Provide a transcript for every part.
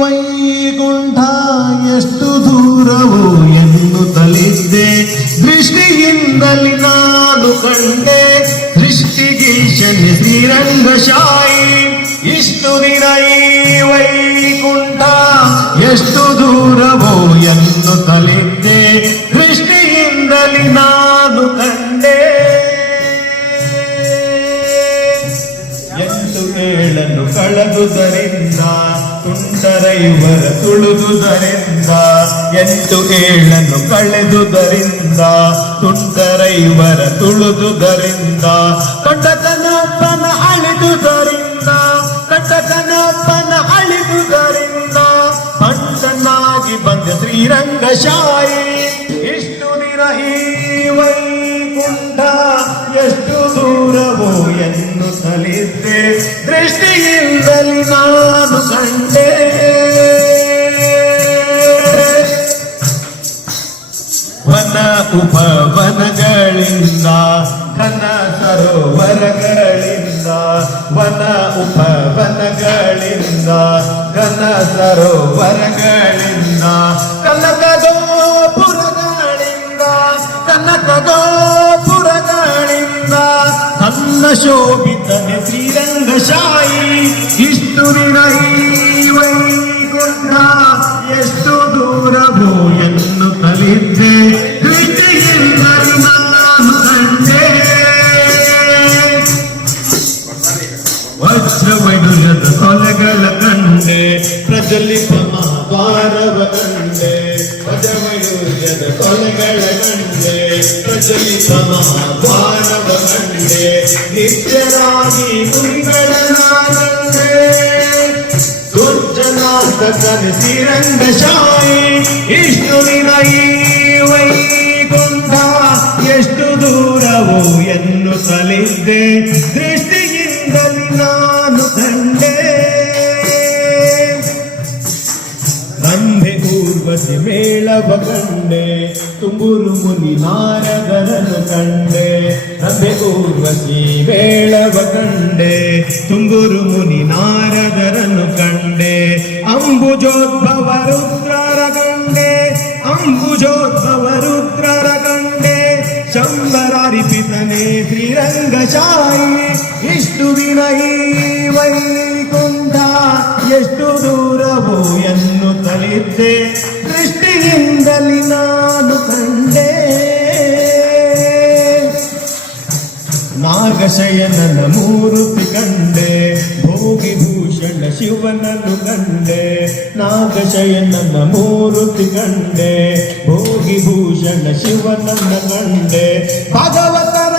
ವೈಕುಂಠ, ಎಷ್ಟು ದೂರವು ಎನ್ನುತ್ತಲಿದ್ದೆ ದೃಷ್ಟಿಯಿಂದಲಿ ನಾನು ಕಂಡೆ ದೃಷ್ಟಿಗೀಶನಿ ಶ್ರೀರಂಗಶಾಯಿ ಇಷ್ಟು ದಿನ ಈ ಎಷ್ಟು ದೂರವೋ ಎನ್ನುತ್ತಲಿದ್ದೆ ದೃಷ್ಟಿಯಿಂದಲಿ ನಾನು ಕಂಡೆ. ಎಂದು ಹೇಳಲು ಕಳೆದುದರಿಂದ ತುಂಟರೈವರ ತುಳಿದುದರಿಂದ, ಎಂಟು ಏಳನ್ನು ಕಳೆದುದರಿಂದ ಸುಂದರೈವರ ತುಳಿದುದರಿಂದ, ಕಟಕನಪ್ಪನ ಅಳಿದುದರಿಂದ ಕಟಕನಪ್ಪನ ಅಳಿದುದರಿಂದ ಪಂಡನಾಗಿ ಬಂದ ಶ್ರೀರಂಗಶಾಯಿ. ಇಷ್ಟು ನಿರಹಿ ವೈಕುಂಠ, ಎಷ್ಟು ದೂರವೋ ಎಂದು ದೃಷ್ಟಿಯಿಂದಲಿ ನಾನು ಉಪವನಗಳಿಂದ ಘನ ಸರೋವರಗಳಿಂದ ವನ ಉಪವನಗಳಿಂದ ಘನ ಸರೋವರಗಳಿಂದ ಕನಕಗೋಪುರಗಳಿಂದ ಕನಕಗೋಪುರಗಳಿಂದ ನನ್ನ ಶೋಭಿತನೆ ಶ್ರೀರಂಗಶಾಯಿ ಇಷ್ಟು ದಿನ ಈ ವೈಕುಂಠ ಎಷ್ಟು ದೂರವೋ ಎನ್ನುತ್ತಲಿದ್ದೆ ಪ್ರೀತಿಯಿಂದಲೂ ಪ್ರಜ್ವಲಿತ ಮಹಾಭಾರವ ಕಂಡೆ ವಜ್ರವೈಡುರ್ಯದ ಕೊಲೆಗಳ ಕಂಡೆ ಪ್ರಚಲಿತ ಮಹಾಭಾರವ ಕಂಡೆ, ನಿತ್ಯರಾಗಿ ಮುನಿಗಳ ಕಂಡೆ ದುರ್ಜನಾಂತಕನ ಶ್ರೀರಂಗಶಾಯಿ ಇಷ್ಟು ದಿನ ಈ ವೈಕುಂಠ, ಎಷ್ಟು ದೂರವೋ ಎನ್ನುತ್ತಲಿದ್ದೆ. ದೃಷ್ಟಿಯಿಂದಲಿ ಊರ್ವಶಿ ಮೇಳವ ಕಂಡೆ ತುಂಬುರು ಮುನಿ ನಾರದರನು ಕಂಡೆ. ರಂಭೆ ಊರ್ವಶಿ ಮೇಳವ ಕಂಡೆ ತುಂಬುರು ಮುನಿ ನಾರದರನು ಕಂಡೆ. ಅಂಬುಜೋದ್ಭವ ರುದ್ರರ ಕಂಡೆ, ಅಂಬುಜೋದ್ಭವ ರುದ್ರರ ಕಂಡೆ. ಶಂಬರಾರಿಪಿತನೆ ಶ್ರೀರಂಗಶಾಯಿ ಇಷ್ಟು ದಿನ ಈ ವೈಕುಂಠ, ಎಷ್ಟು ದೂರವೋ ಎನ್ನುತ್ತಲಿದ್ದೆ ದೃಷ್ಟಿಯಿಂದಲಿ ನಾನು ಕಂಡೆ. ನಾಗಶಯನನ ಮೂರುತಿ ಕಂಡೆ. ಭೋಗಿ ಭೂಷಣ ಶಿವನನ್ನು ಕಂಡೆ. ನಾಗಶಯನನ ಮೂರುತಿ ಕಂಡೆ. ಭೋಗಿ ಭೂಷಣ ಶಿವನನ್ನ ಕಂಡೆ. ಭಗವತರ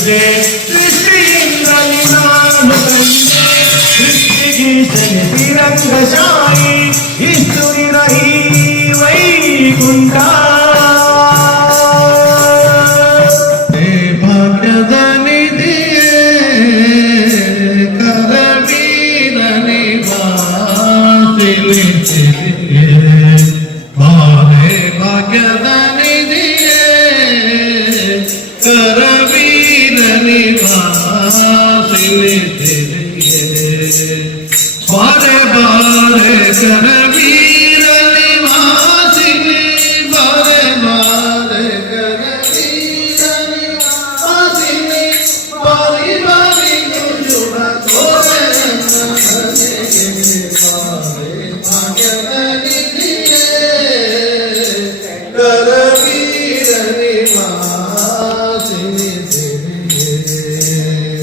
ಎನ್ನುತ್ತಲಿದ್ದೆ বারে বারে কবি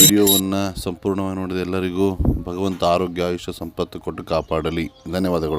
ವಿಡಿಯೋವನ್ನು ಸಂಪೂರ್ಣವಾಗಿ ನೋಡಿದ ಎಲ್ಲರಿಗೂ ಭಗವಂತ ಆರೋಗ್ಯ ಆಯುಷ್ಯ ಸಂಪತ್ತು ಕೊಟ್ಟು ಕಾಪಾಡಲಿ. ಧನ್ಯವಾದಗಳು.